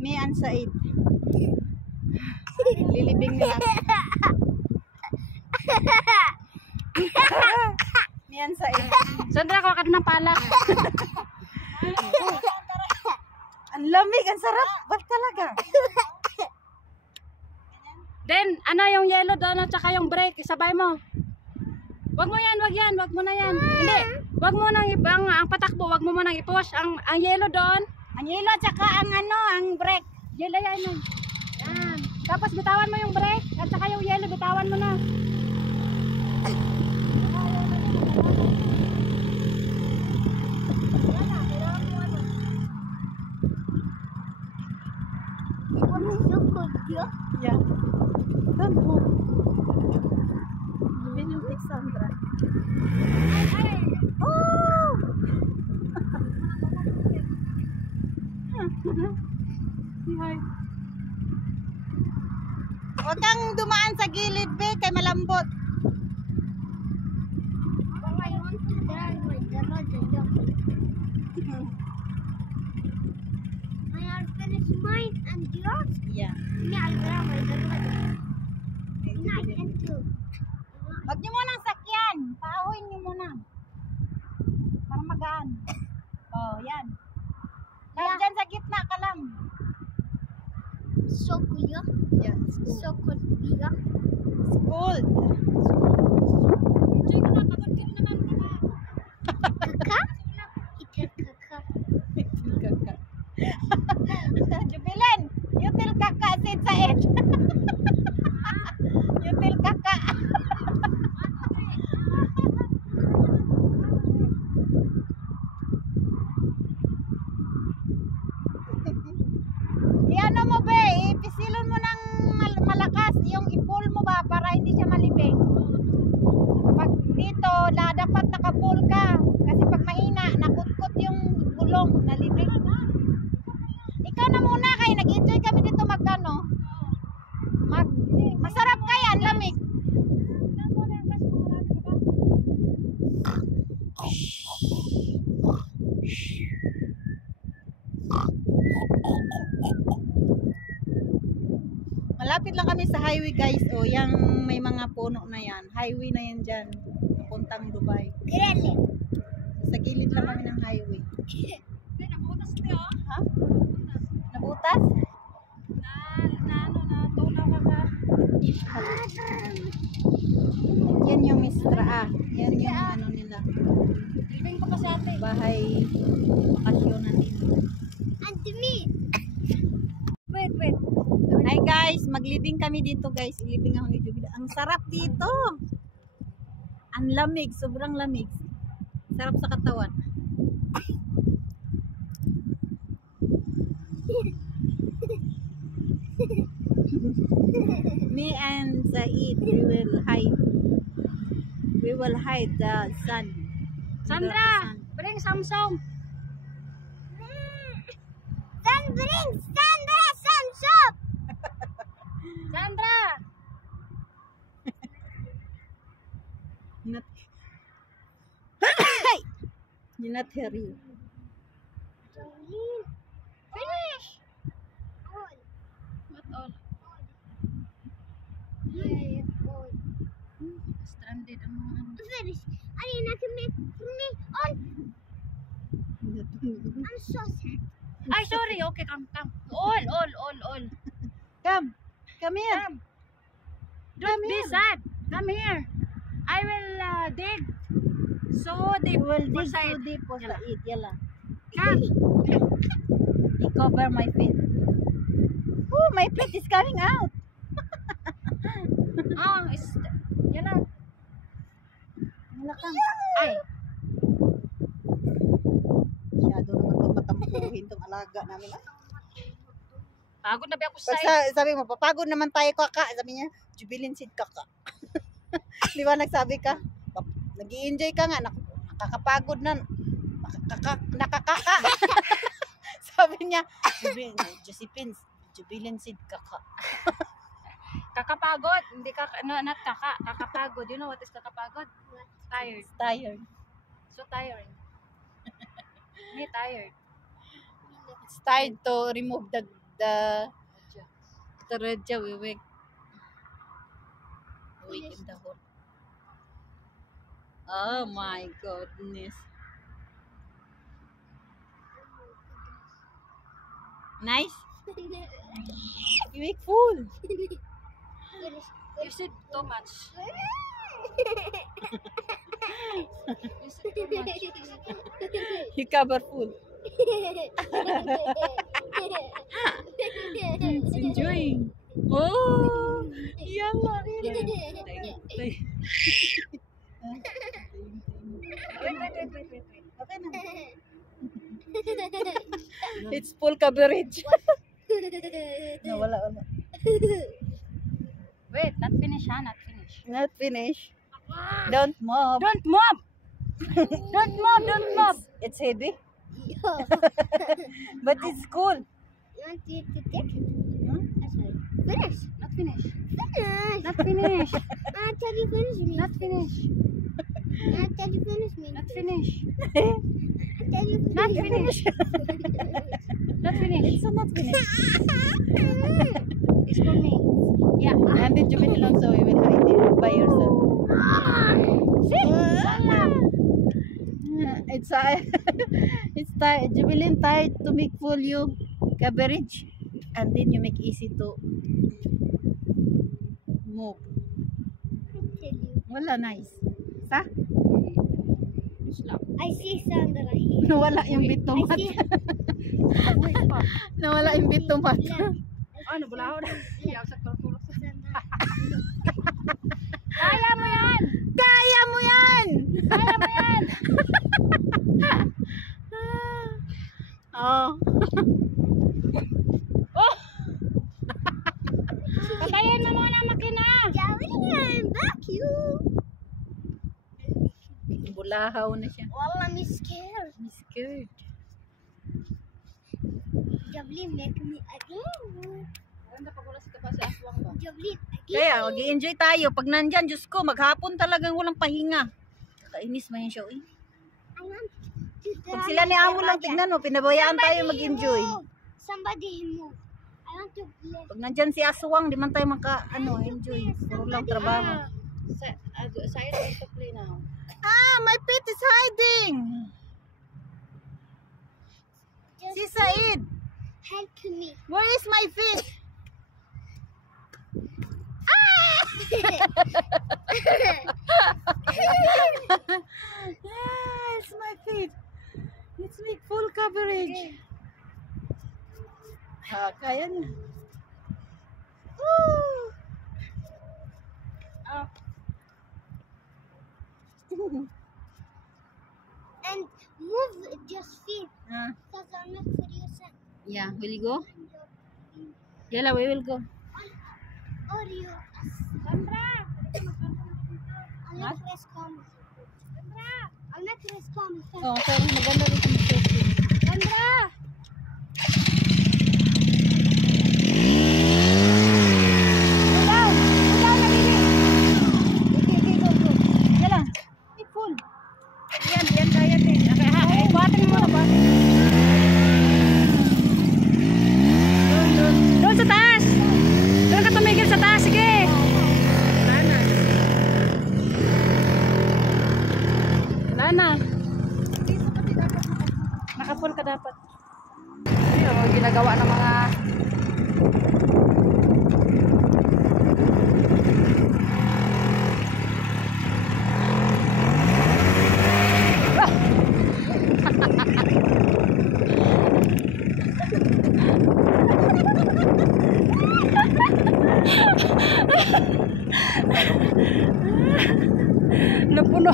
Me and Said. Lilibing nila. Me and Said. Sandra, kuha ka ng palak. Ang lamig, ang sarap. Ba't talaga? Then, ano yung yellow doon at saka yung brake, isabay mo. Wag mo yan, wag yan, wag mo na yan. Hindi, wag mo nang ang patakbo, wag mo nang i-push. Ang yellow doon. Ang yelo at saka ang ang brake. Yellow yan. Yan. Tapos bitawan mo yung brake at saka yung yellow, bitawan mo na. Yeah. Tampo. Gawin yung fix, Sandra. Oh! Hi. Huwag kang dumaan sa gilid, be, kay malambot. Mine and yours? Yeah. Wag niyo munang sakyan. Pauhin niyo muna. Para magaan. Oh, yan. Kahit dyan sa gitna ka lang. So clear. Yeah. So clear. School. Enjoy ka na, pagod ka naman. Kaka? Ikat kaka. Kaka. Jubilan, you tell kaka Sid Said. You tell kaka. Iano mo be, ipisilon mo ng malakas, yung i-pull mo ba para hindi siya malibing. Pag dito, dapat naka-pull ka. Kasi pag mahina, nakutkot yung gulong, nalibing. Ikaw na muna kay nag-enjoy kami dito magkano. Masarap kaya, ang lamig. Malapit lang kami sa highway, guys. O, yung may mga puno na yan. Highway na yan dyan. Papuntang Dubai. Grele. Sa gilid lang kami ng highway. Nabutas niyo. Ha? Nabutas? Tunaw ka ka. Yan yung Mistra. Yan yung ano nila. Living ko pa sa ate. Bahay bakasyonan nila. And me. Wait. Hi guys, maglibing kami dito guys. Ilibing ako ni Jubilee. Ang sarap dito. Ang lamig, sobrang lamig. Sarap sa katawan. Me and Said, we will hide the sun. Sandra, bring Samsung. Then bring Sandra some soup. Sandra. Not You're not hurry. Finish. All. What all? Yeah, all. Stranded ang mga ano. Finish. Alina, can make me all. I'm so sad. Ay, sorry. Okay, come. All. Come here. Don't be sad. Come here. I will dig. So deep. You will for dig side. too deep for Yala. Said. Yala. Come. I cover my feet. Oh, my feet is coming out. Yala. Wala kang. Ay. Masyado naman itong matampuhin itong alaga namin. Pagod na ba ako sa Pag sabi mo, papagod naman tayo kaka. Sabi niya, Jubilin Sid kaka. Di ba nagsabi ka? Nag-i-enjoy ka nga. Nakakapagod na. Nakakaka. Sabi niya, Josephine, Jubilin Sid kaka. kakapagod. Hindi not kakapagod. You know what is kakapagod? Tired. Tired. So tiring. Me tired. It's time to remove the the Raja we wake in the hall. Oh my goodness. Nice. You make full. You said too much. You said too much. You cover full. It's enjoying. Oh, yalla. Wait. Okay na. It's full coverage. No, wala. Wait, not finish, ha? Not finish. Not finished. Don't move. Don't move! Don't move! Don't move! It's heavy, but it's cool. You want to take? Hmm? Finish. Not finish. Finish. Not finish. Until you finish me. Not finish. Until you finish me. Not finish. Until you finish. Not finish. Not finish. It's not finished. It's for me. Yeah. And then Jubilin also you will hide it by yourself. It's tired. Jubilin tired to make full you coverage, and then you make easy to move. Wala nice. Sa? I see Sandra here. Nawala yung bitumat. I see. Nawala yung bitumat. Ano, bulaho na. Iyaw sa tulog sa Kaya mo yan! Kaya mo yan! Kaya mo yan! Oh. Oh! Patayin mo muna ang makina! Julian, vacuum. Bulahaw na siya. Wallah, I'm scared. I'm scared. Julian, make me again. Ganda pag wala si kapasa aswang ba? Julian, again. Kaya, mag-i-enjoy tayo. Pag nandyan, Diyos ko, maghapon talagang walang pahinga. Kainis man yan siya, eh. I want to Pag sila ni Amo lang, tignan mo, pinabayaan tayo mag-enjoy. Somebody move. I want to play. Pag nandyan si Aswang, di man tayo enjoy. Puro lang trabaho. Saya to play now. Ah, my pet is hiding. Just Si Said, help me. where is my fish? Yes, my feet. It's make full coverage. Ah, kaya na. Woo! Oh. And move just feet. Ah, Because I'm not for you, son. yeah, will you go? Yala, we will go. Or you. Sandra! I'll not press comment. Sandra! I'll not press comment. Oh, sorry, maganda dito mag-shopping. Sandra! Go down! Go down na, baby! Okay, go, go. Yala, make full. Yan, kaya din. Okay, buhatin mo na, buhatin. Doon sa taas! Doon ka tumigil sa taas, sige! Wala na. Naka-full ka dapat. Ayun, ang ginagawa ng mga... Napuno.